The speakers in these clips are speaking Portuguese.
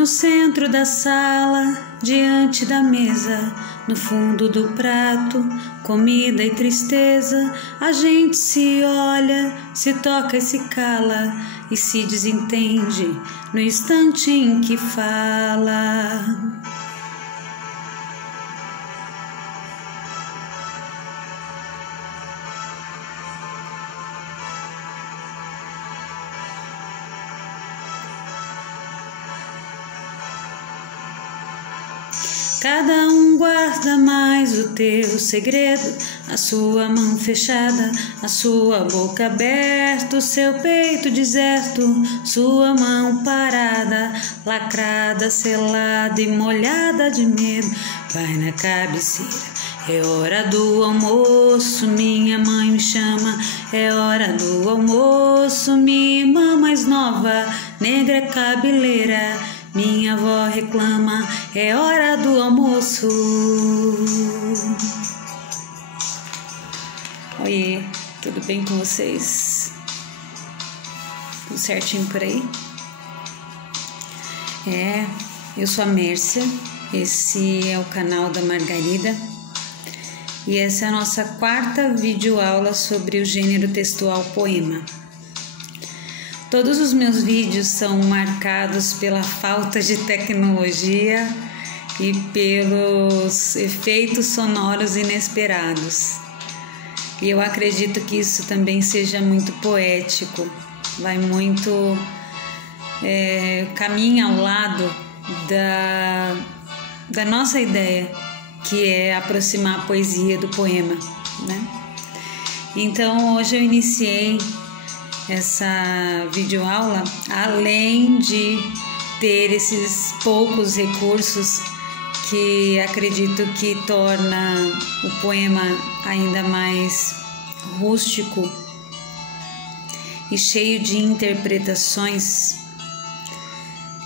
No centro da sala, diante da mesa, no fundo do prato, comida e tristeza, a gente se olha, se toca e se cala e se desentende no instante em que fala. Cada um guarda mais o teu segredo, a sua mão fechada, a sua boca aberta, o seu peito deserto, sua mão parada, lacrada, selada e molhada de medo. Vai na cabeceira, é hora do almoço, minha mãe me chama, é hora do almoço, minha irmã mais nova, negra cabeleira, minha avó reclama, é hora do almoço. Oiê, tudo bem com vocês? Tudo certinho por aí? Eu sou a Mércia, esse é o canal da Margarida e essa é a nossa quarta videoaula sobre o gênero textual poema. Todos os meus vídeos são marcados pela falta de tecnologia e pelos efeitos sonoros inesperados. E eu acredito que isso também seja muito poético, vai muito, caminha ao lado da nossa ideia, que é aproximar a poesia do poema, né? Então hoje eu iniciei essa videoaula, além de ter esses poucos recursos que acredito que torna o poema ainda mais rústico e cheio de interpretações.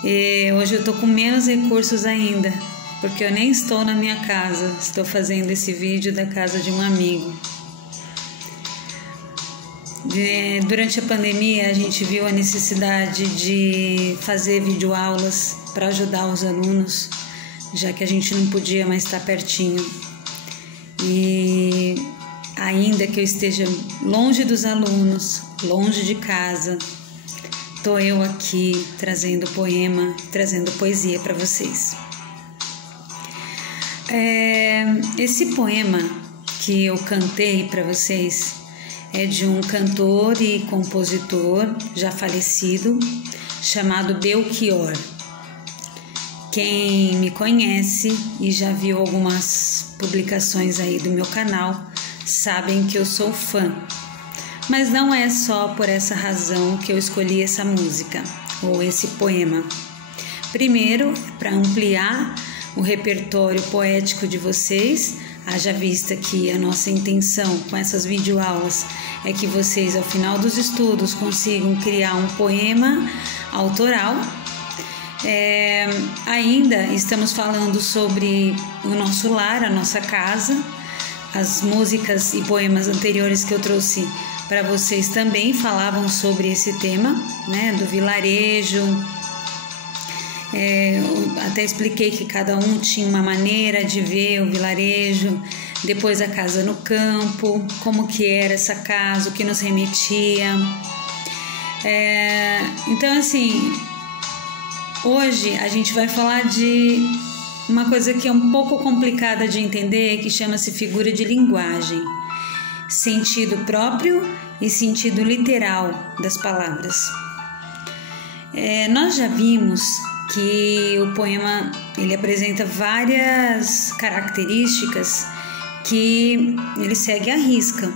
E hoje eu tô com menos recursos ainda, porque eu nem estou na minha casa, estou fazendo esse vídeo da casa de um amigo. Durante a pandemia, a gente viu a necessidade de fazer videoaulas para ajudar os alunos, já que a gente não podia mais estar pertinho. E ainda que eu esteja longe dos alunos, longe de casa, estou eu aqui trazendo poema, trazendo poesia para vocês. Esse poema que eu cantei para vocês é de um cantor e compositor já falecido, chamado Belchior. Quem me conhece e já viu algumas publicações aí do meu canal, sabem que eu sou fã. Mas não é só por essa razão que eu escolhi essa música, ou esse poema. Primeiro, para ampliar o repertório poético de vocês, haja vista que a nossa intenção com essas videoaulas é que vocês, ao final dos estudos, consigam criar um poema autoral. Ainda estamos falando sobre o nosso lar, a nossa casa. As músicas e poemas anteriores que eu trouxe para vocês também falavam sobre esse tema, né, do vilarejo. Até expliquei que cada um tinha uma maneira de ver o vilarejo, depois a casa no campo, como que era essa casa, o que nos remetia. Então, assim, hoje a gente vai falar de uma coisa que é um pouco complicada de entender, que chama-se figura de linguagem, sentido próprio e sentido literal das palavras. Nós já vimos que o poema ele apresenta várias características que ele segue à risca,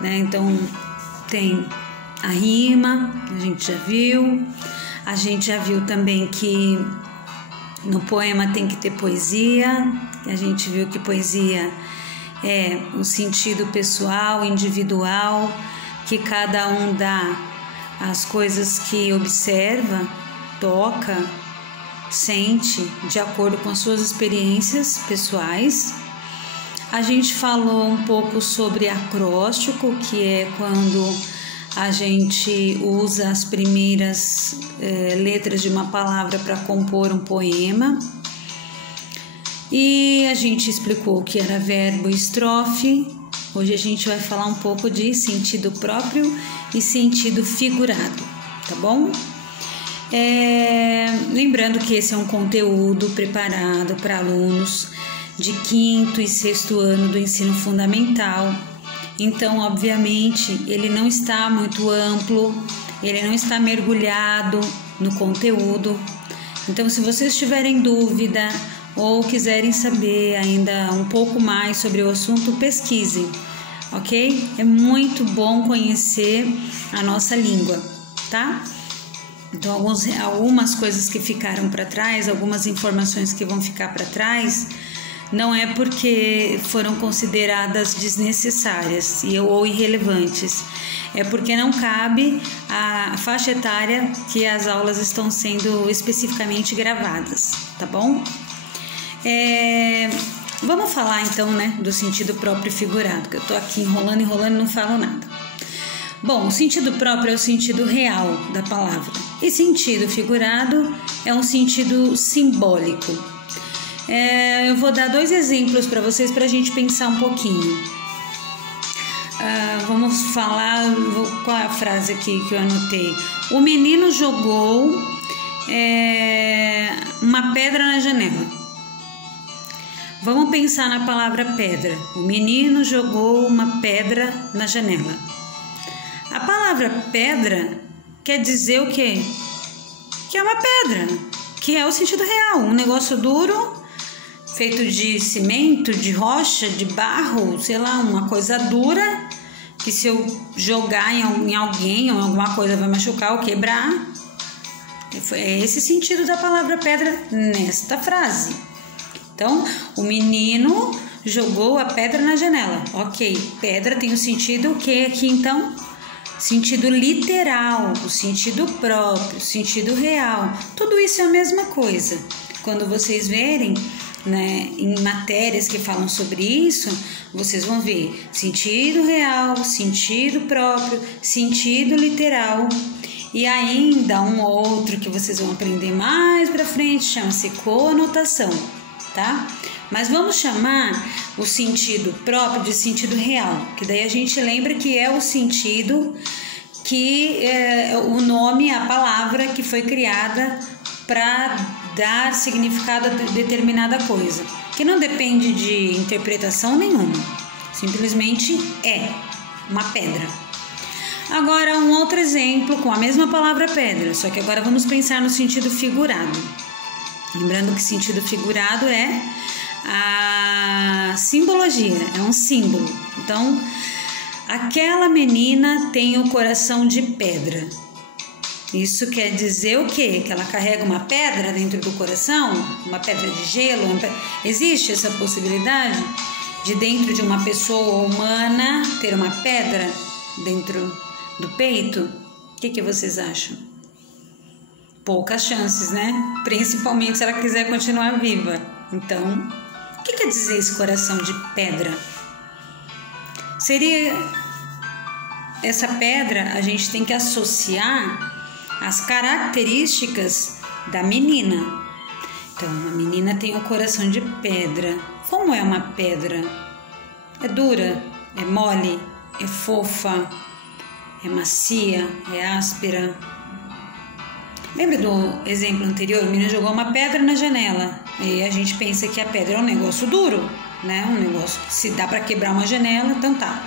né? Então tem a rima, a gente já viu também que no poema tem que ter poesia, a gente viu que poesia é o sentido pessoal, individual, que cada um dá às coisas que observa, toca, sente de acordo com as suas experiências pessoais. A gente falou um pouco sobre acróstico, que é quando a gente usa as primeiras letras de uma palavra para compor um poema. E a gente explicou o que era verbo e estrofe. Hoje a gente vai falar um pouco de sentido próprio e sentido figurado, tá bom? Lembrando que esse é um conteúdo preparado para alunos de 5º e 6º ano do ensino fundamental. Então, obviamente, ele não está muito amplo, ele não está mergulhado no conteúdo. Então, se vocês tiverem dúvida ou quiserem saber ainda um pouco mais sobre o assunto, pesquisem, ok? É muito bom conhecer a nossa língua, tá? Então, algumas coisas que ficaram para trás, algumas informações que vão ficar para trás, não é porque foram consideradas desnecessárias ou irrelevantes, é porque não cabe a faixa etária que as aulas estão sendo especificamente gravadas, tá bom? Vamos falar então, né, do sentido próprio e figurado, que eu tô aqui enrolando e não falo nada. Bom, o sentido próprio é o sentido real da palavra e sentido figurado é um sentido simbólico. Eu vou dar 2 exemplos para vocês para a gente pensar um pouquinho. Vamos falar, qual é a frase aqui que eu anotei? O menino jogou uma pedra na janela. Vamos pensar na palavra pedra. O menino jogou uma pedra na janela. A palavra pedra quer dizer o quê? Que é uma pedra, que é o sentido real, um negócio duro, feito de cimento, de rocha, de barro, sei lá, uma coisa dura, que se eu jogar em alguém ou em alguma coisa vai machucar ou quebrar. É esse sentido da palavra pedra nesta frase. Então, o menino jogou a pedra na janela. Ok, pedra tem o sentido o que aqui então? Sentido literal, o sentido próprio, o sentido real. Tudo isso é a mesma coisa. Quando vocês verem, né, em matérias que falam sobre isso, vocês vão ver sentido real, sentido próprio, sentido literal e ainda um outro que vocês vão aprender mais pra frente, chama-se conotação, tá? Mas vamos chamar o sentido próprio de sentido real, que daí a gente lembra que é o sentido que o nome, a palavra que foi criada para dar significado a determinada coisa, que não depende de interpretação nenhuma, simplesmente é uma pedra. Agora um outro exemplo com a mesma palavra pedra, só que agora vamos pensar no sentido figurado. Lembrando que sentido figurado é a simbologia, é um símbolo. Então, aquela menina tem o coração de pedra. Isso quer dizer o quê? Que ela carrega uma pedra dentro do coração? Uma pedra de gelo? Existe essa possibilidade de dentro de uma pessoa humana ter uma pedra dentro do peito? O que vocês acham? Poucas chances, né? Principalmente se ela quiser continuar viva. Então, o que quer dizer esse coração de pedra? Seria essa pedra, a gente tem que associar as características da menina. Então, a menina tem um coração de pedra. Como é uma pedra? É dura, é mole, é fofa, é macia, é áspera. Lembra do exemplo anterior? O menino jogou uma pedra na janela e a gente pensa que a pedra é um negócio duro, né? Um negócio que se dá para quebrar uma janela, então tá.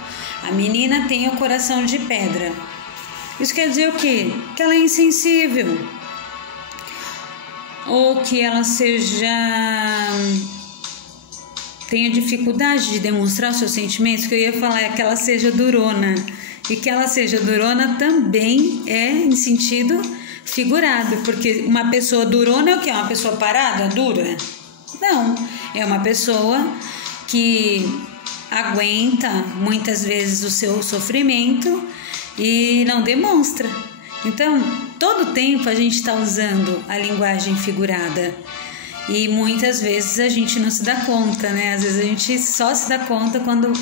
A menina tem o coração de pedra. Isso quer dizer o quê? Que ela é insensível. Ou que ela tenha dificuldade de demonstrar seus sentimentos, que eu ia falar é que ela seja durona. E que ela seja durona também é em sentido figurado, porque uma pessoa durona é o quê? Uma pessoa parada, dura? Não, é uma pessoa que aguenta muitas vezes o seu sofrimento e não demonstra. Então, todo tempo a gente está usando a linguagem figurada. E muitas vezes a gente não se dá conta, né? Às vezes a gente só se dá conta quando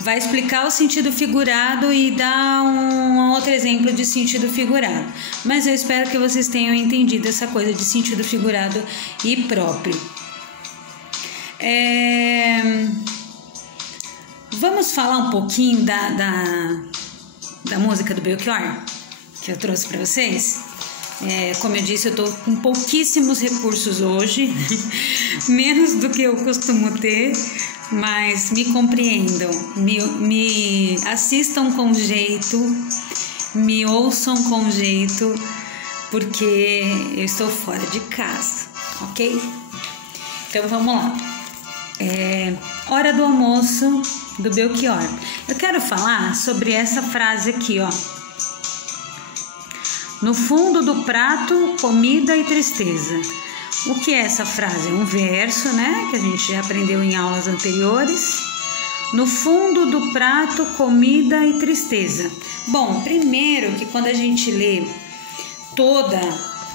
vai explicar o sentido figurado e dar um outro exemplo de sentido figurado. Mas eu espero que vocês tenham entendido essa coisa de sentido figurado e próprio. Vamos falar um pouquinho da música do Belchior que eu trouxe para vocês. Como eu disse, eu estou com pouquíssimos recursos hoje, menos do que eu costumo ter, mas me compreendam, me assistam com jeito, me ouçam com jeito, porque eu estou fora de casa, ok? Então vamos lá. Hora do almoço do Belchior. Eu quero falar sobre essa frase aqui, ó. No fundo do prato, comida e tristeza. O que é essa frase? É um verso, né? Que a gente já aprendeu em aulas anteriores. No fundo do prato, comida e tristeza. Bom, primeiro que quando a gente lê toda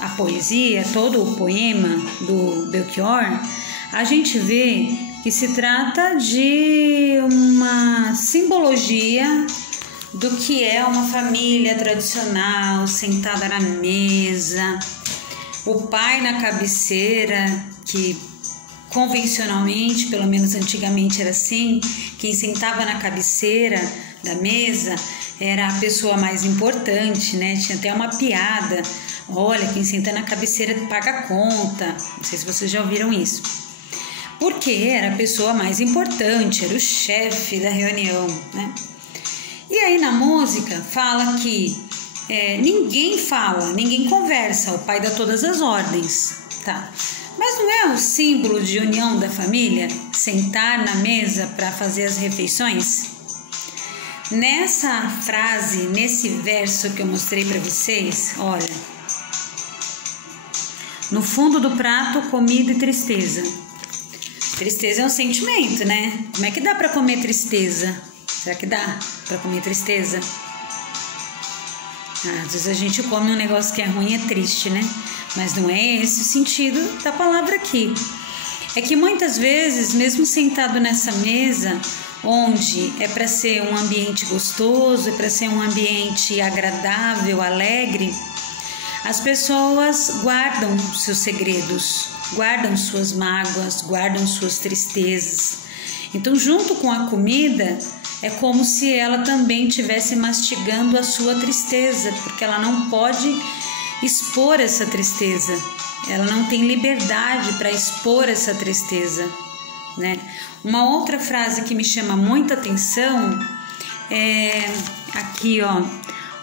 a poesia, todo o poema do Belchior, a gente vê que se trata de uma simbologia do que é uma família tradicional, sentada na mesa, o pai na cabeceira, que convencionalmente, pelo menos antigamente era assim, quem sentava na cabeceira da mesa era a pessoa mais importante, né? Tinha até uma piada, olha, quem senta na cabeceira paga a conta, não sei se vocês já ouviram isso. Porque era a pessoa mais importante, era o chefe da reunião, né? E aí na música fala que ninguém fala, ninguém conversa, o pai dá todas as ordens, tá? Mas não é o símbolo de união da família sentar na mesa para fazer as refeições? Nessa frase, nesse verso que eu mostrei para vocês, olha, no fundo do prato, comida e tristeza. Tristeza é um sentimento, né? Como é que dá para comer tristeza? Será que dá para comer tristeza? Às vezes a gente come um negócio que é ruim, é triste, né? Mas não é esse o sentido da palavra aqui. É que muitas vezes, mesmo sentado nessa mesa, onde é para ser um ambiente gostoso, é para ser um ambiente agradável, alegre, as pessoas guardam seus segredos, guardam suas mágoas, guardam suas tristezas. Então, junto com a comida, é como se ela também estivesse mastigando a sua tristeza, porque ela não pode expor essa tristeza, ela não tem liberdade para expor essa tristeza, né? Uma outra frase que me chama muita atenção é aqui, ó: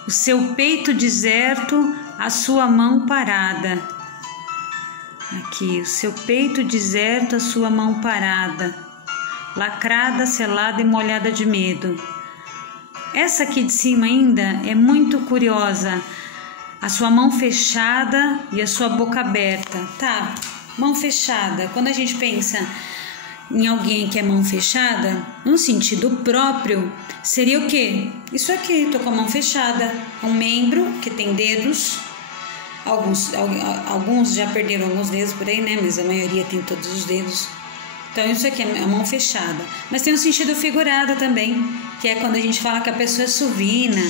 o seu peito deserto, a sua mão parada. Aqui, o seu peito deserto, a sua mão parada, lacrada, selada e molhada de medo. Essa aqui de cima ainda é muito curiosa. A sua mão fechada e a sua boca aberta. Tá, mão fechada. Quando a gente pensa em alguém que é mão fechada, no sentido próprio, seria o quê? Isso aqui, tô com a mão fechada. Um membro que tem dedos. Alguns já perderam alguns dedos por aí, né? Mas a maioria tem todos os dedos. Então isso aqui é a mão fechada. Mas tem um sentido figurado também, que é quando a gente fala que a pessoa é sovina,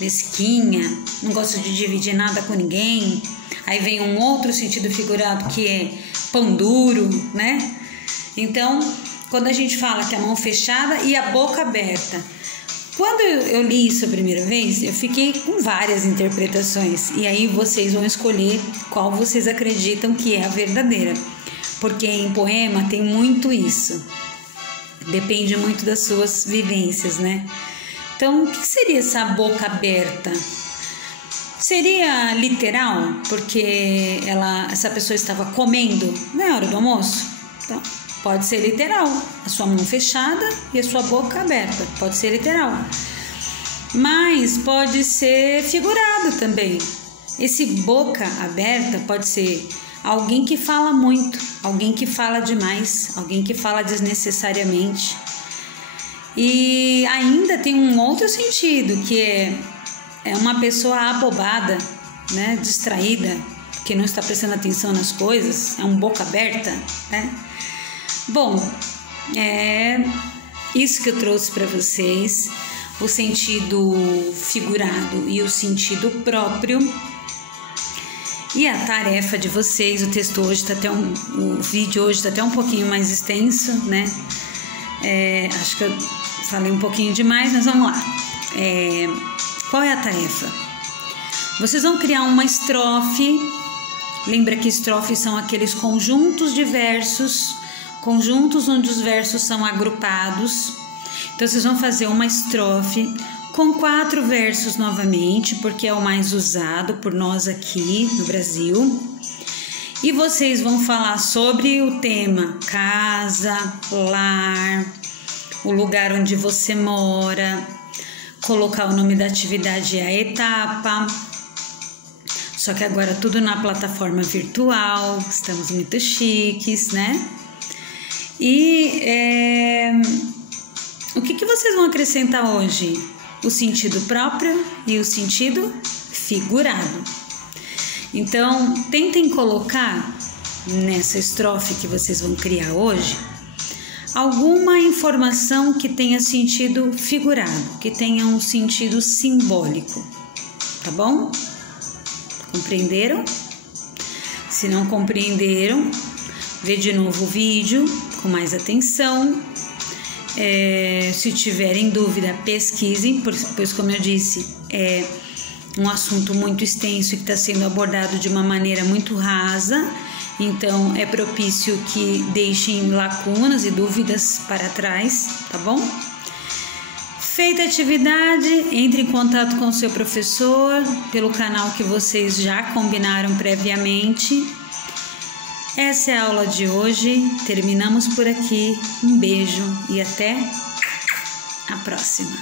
mesquinha, não gosta de dividir nada com ninguém. Aí vem um outro sentido figurado que é pão duro, né? Então, quando a gente fala que é a mão fechada e a boca aberta. Quando eu li isso a primeira vez, eu fiquei com várias interpretações. E aí vocês vão escolher qual vocês acreditam que é a verdadeira. Porque em poema tem muito isso. Depende muito das suas vivências, né? Então, o que seria essa boca aberta? Seria literal? Porque essa pessoa estava comendo na hora do almoço? Então, pode ser literal. A sua mão fechada e a sua boca aberta. Pode ser literal. Mas pode ser figurado também. Esse boca aberta pode ser alguém que fala muito, alguém que fala demais, alguém que fala desnecessariamente. E ainda tem um outro sentido, que é uma pessoa abobada, né, distraída, que não está prestando atenção nas coisas, é um boca aberta, né? Bom, é isso que eu trouxe para vocês, o sentido figurado e o sentido próprio. E a tarefa de vocês, o texto hoje tá até o vídeo hoje está até um pouquinho mais extenso, né? Acho que eu falei um pouquinho demais, mas vamos lá. Qual é a tarefa? Vocês vão criar uma estrofe. Lembra que estrofes são aqueles conjuntos de versos, conjuntos onde os versos são agrupados. Então vocês vão fazer uma estrofe com 4 versos novamente, porque é o mais usado por nós aqui no Brasil. E vocês vão falar sobre o tema casa, lar, o lugar onde você mora, colocar o nome da atividade e a etapa. Só que agora tudo na plataforma virtual, estamos muito chiques, né? E o que vocês vão acrescentar hoje? O sentido próprio e o sentido figurado. Então, tentem colocar nessa estrofe que vocês vão criar hoje alguma informação que tenha sentido figurado, que tenha um sentido simbólico, tá bom? Compreenderam? Se não compreenderam, vê de novo o vídeo com mais atenção. Se tiverem dúvida, pesquisem, pois como eu disse, é um assunto muito extenso e que está sendo abordado de uma maneira muito rasa, então é propício que deixem lacunas e dúvidas para trás, tá bom? Feita a atividade, entre em contato com o seu professor pelo canal que vocês já combinaram previamente. Essa é a aula de hoje, terminamos por aqui. Um beijo e até a próxima.